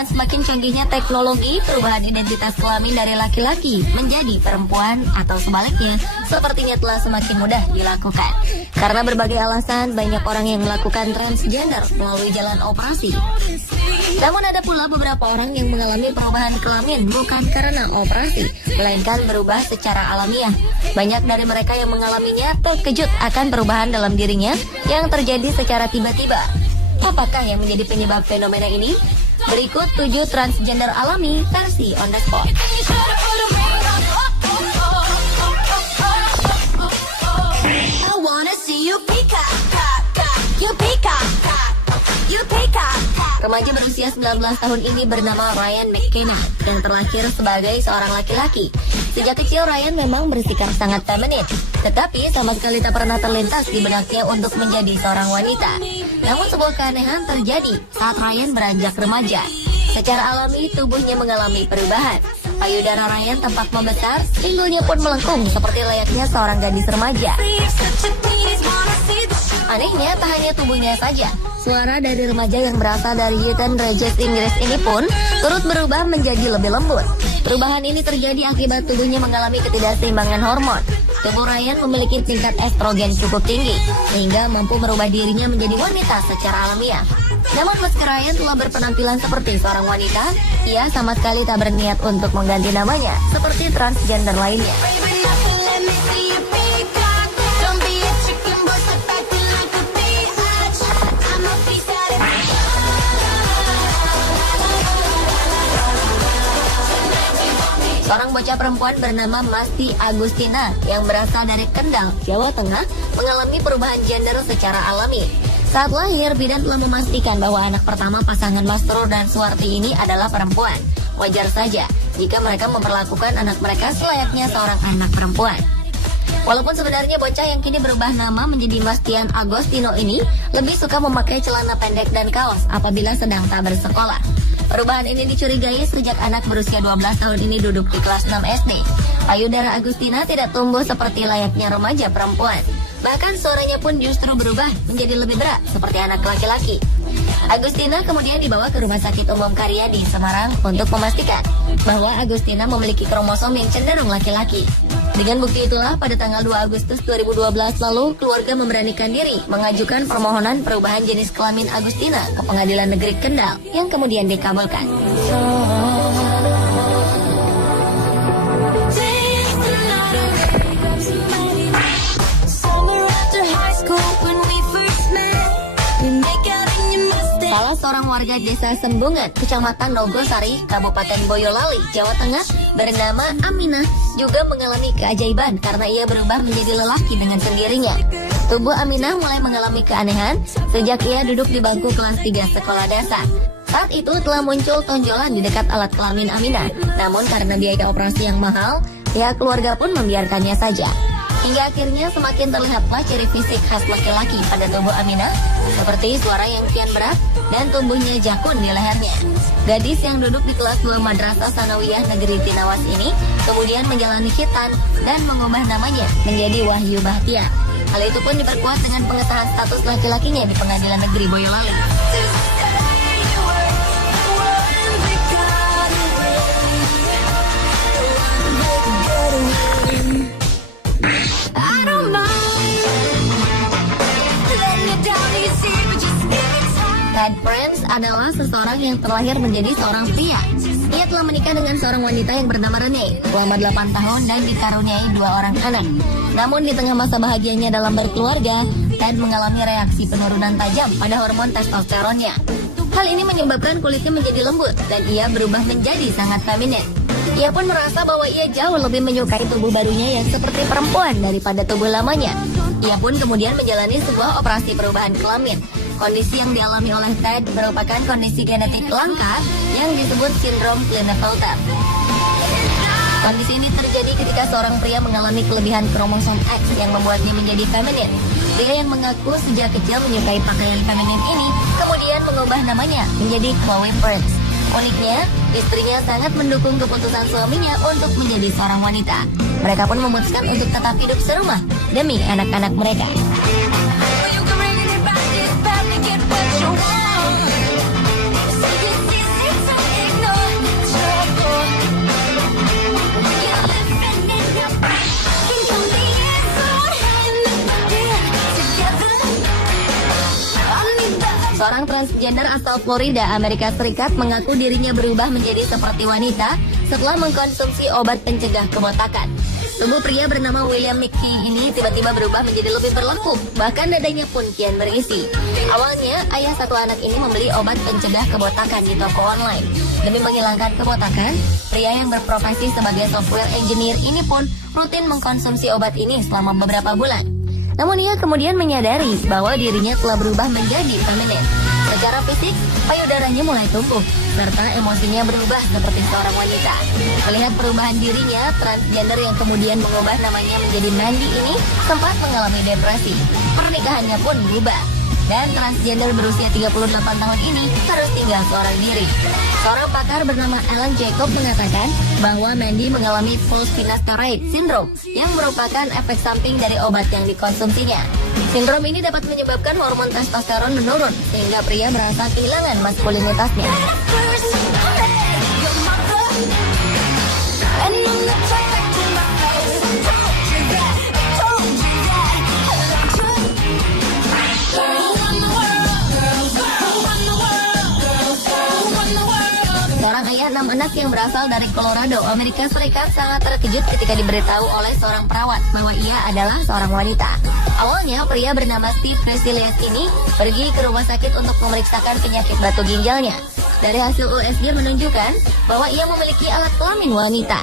dengan semakin canggihnya teknologi, perubahan identitas kelamin dari laki-laki menjadi perempuan atau sebaliknya sepertinya telah semakin mudah dilakukan. Karena berbagai alasan, banyak orang yang melakukan transgender melalui jalan operasi. Namun ada pula beberapa orang yang mengalami perubahan kelamin bukan karena operasi, melainkan berubah secara alamiah. Banyak dari mereka yang mengalaminya terkejut akan perubahan dalam dirinya yang terjadi secara tiba-tiba. Apakah yang menjadi penyebab fenomena ini? Berikut 7 transgender alami versi on the spot. Remaja berusia 19 tahun ini bernama Ryan McKenna dan terlahir sebagai seorang laki-laki. Sejak kecil Ryan memang bersikap sangat feminin, tetapi sama sekali tak pernah terlintas di benaknya untuk menjadi seorang wanita. Namun sebuah keanehan terjadi saat Ryan beranjak remaja. Secara alami tubuhnya mengalami perubahan. Payudara Ryan tampak membesar, pinggulnya pun melengkung seperti layaknya seorang gadis remaja. Anehnya, tak hanya tubuhnya saja, suara dari remaja yang berasal dari Eton Regis Inggris ini pun turut berubah menjadi lebih lembut. Perubahan ini terjadi akibat tubuhnya mengalami ketidakseimbangan hormon. Tubuh Ryan memiliki tingkat estrogen cukup tinggi, sehingga mampu merubah dirinya menjadi wanita secara alamiah. Namun meski Ryan telah berpenampilan seperti seorang wanita, ia sama sekali tak berniat untuk mengganti namanya, seperti transgender lainnya. Seorang bocah perempuan bernama Masti Agustina yang berasal dari Kendal, Jawa Tengah, mengalami perubahan gender secara alami. Saat lahir, bidan telah memastikan bahwa anak pertama pasangan Mastro dan Suwarti ini adalah perempuan. Wajar saja jika mereka memperlakukan anak mereka selayaknya seorang anak perempuan. Walaupun sebenarnya bocah yang kini berubah nama menjadi Mastian Agostino ini lebih suka memakai celana pendek dan kaos apabila sedang tak bersekolah. Perubahan ini dicurigai sejak anak berusia 12 tahun ini duduk di kelas 6 SD. Payudara Agustina tidak tumbuh seperti layaknya remaja perempuan. Bahkan suaranya pun justru berubah menjadi lebih berat seperti anak laki-laki. Agustina kemudian dibawa ke Rumah Sakit Umum Karya di Semarang untuk memastikan bahwa Agustina memiliki kromosom yang cenderung laki-laki. Dengan bukti itulah pada tanggal 2 Agustus 2012 lalu keluarga memberanikan diri mengajukan permohonan perubahan jenis kelamin Agustina ke Pengadilan Negeri Kendal yang kemudian dikabulkan. Salah seorang warga desa Sembungan, Kecamatan Nogosari, Kabupaten Boyolali, Jawa Tengah, bernama Aminah, juga mengalami keajaiban karena ia berubah menjadi lelaki dengan sendirinya. Tubuh Aminah mulai mengalami keanehan sejak ia duduk di bangku kelas 3 sekolah dasar. Saat itu telah muncul tonjolan di dekat alat kelamin Aminah. Namun karena biaya operasi yang mahal, pihak keluarga pun membiarkannya saja. Hingga akhirnya semakin terlihatlah ciri fisik khas laki-laki pada tubuh Aminah, seperti suara yang kian berat dan tumbuhnya jakun di lehernya. Gadis yang duduk di kelas 2 Madrasah Sanawiyah Negeri Tinawas ini kemudian menjalani khitan dan mengubah namanya menjadi Wahyu Bahtiar. Hal itu pun diperkuat dengan pengesahan status laki-lakinya di Pengadilan Negeri Boyolali. Ted Prince adalah seseorang yang terlahir menjadi seorang pria. Ia telah menikah dengan seorang wanita yang bernama Renee selama 8 tahun dan dikaruniai 2 orang anak. Namun di tengah masa bahagianya dalam berkeluarga, Ted mengalami reaksi penurunan tajam pada hormon testosteronnya. Hal ini menyebabkan kulitnya menjadi lembut dan ia berubah menjadi sangat feminin. Ia pun merasa bahwa ia jauh lebih menyukai tubuh barunya yang seperti perempuan daripada tubuh lamanya. Ia pun kemudian menjalani sebuah operasi perubahan kelamin. Kondisi yang dialami oleh Ted merupakan kondisi genetik langka yang disebut sindrom Klinefelter. Kondisi ini terjadi ketika seorang pria mengalami kelebihan kromosom X yang membuatnya menjadi feminin. Pria yang mengaku sejak kecil menyukai pakaian feminin ini kemudian mengubah namanya menjadi Chloe Prince. Uniknya, istrinya sangat mendukung keputusan suaminya untuk menjadi seorang wanita. Mereka pun memutuskan untuk tetap hidup serumah demi anak-anak mereka. transgender asal Florida, Amerika Serikat mengaku dirinya berubah menjadi seperti wanita setelah mengkonsumsi obat pencegah kebotakan. Tubuh pria bernama William McKee ini tiba-tiba berubah menjadi lebih berlengkung, bahkan dadanya pun kian berisi. Awalnya, ayah satu anak ini membeli obat pencegah kebotakan di toko online. Demi menghilangkan kebotakan, pria yang berprofesi sebagai software engineer ini pun rutin mengkonsumsi obat ini selama beberapa bulan. Namun ia kemudian menyadari bahwa dirinya telah berubah menjadi feminin. Secara fisik, payudaranya mulai tumbuh, serta emosinya berubah seperti seorang wanita. Melihat perubahan dirinya, transgender yang kemudian mengubah namanya menjadi Mandy ini sempat mengalami depresi. Pernikahannya pun berubah. Dan transgender berusia 38 tahun ini harus tinggal seorang diri. Seorang pakar bernama Alan Jacob mengatakan bahwa Mandy mengalami false finasteride syndrome yang merupakan efek samping dari obat yang dikonsumsinya. Sindrom ini dapat menyebabkan hormon testosteron menurun sehingga pria merasa kehilangan maskulinitasnya. Seorang ayah 6 anak yang berasal dari Colorado, Amerika Serikat sangat terkejut ketika diberitahu oleh seorang perawat bahwa ia adalah seorang wanita. Awalnya, pria bernama Steve Cresilius ini pergi ke rumah sakit untuk memeriksakan penyakit batu ginjalnya. Dari hasil USG menunjukkan bahwa ia memiliki alat kelamin wanita.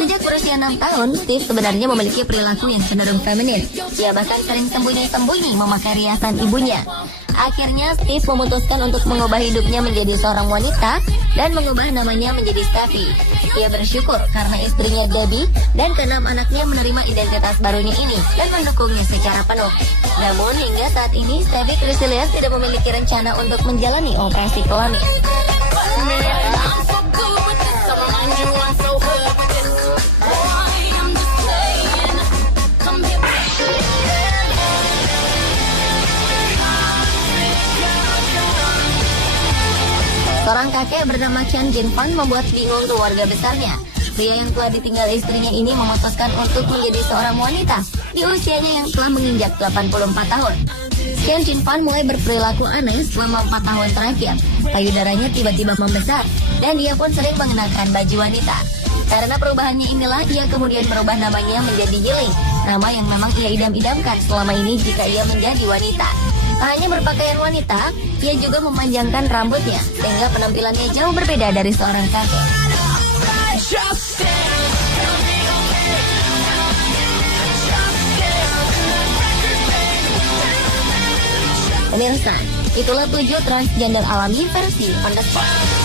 Sejak berusia 6 tahun, Steve sebenarnya memiliki perilaku yang cenderung feminin. Ia bahkan sering sembunyi-sembunyi memakai riasan ibunya. Akhirnya, Steve memutuskan untuk mengubah hidupnya menjadi seorang wanita dan mengubah namanya menjadi Steffi. Ia bersyukur karena istrinya Debbie dan keenam anaknya menerima identitas barunya ini dan mendukungnya secara penuh. Namun, hingga saat ini, Steffi Cresilius tidak memiliki rencana untuk menjalani operasi kelamin. Seorang kakek bernama Chen Jinfan membuat bingung keluarga besarnya. Pria yang telah ditinggal istrinya ini memutuskan untuk menjadi seorang wanita di usianya yang telah menginjak 84 tahun. Chen Jinfan mulai berperilaku aneh selama 4 tahun terakhir. Payudaranya tiba-tiba membesar dan dia pun sering mengenakan baju wanita. Karena perubahannya inilah ia kemudian merubah namanya menjadi Yiling, nama yang memang ia idam-idamkan selama ini jika ia menjadi wanita. Tak hanya berpakaian wanita, ia juga memanjangkan rambutnya sehingga penampilannya jauh berbeda dari seorang kakek. Pemirsa, itulah 7 transgender alami versi On The Spot.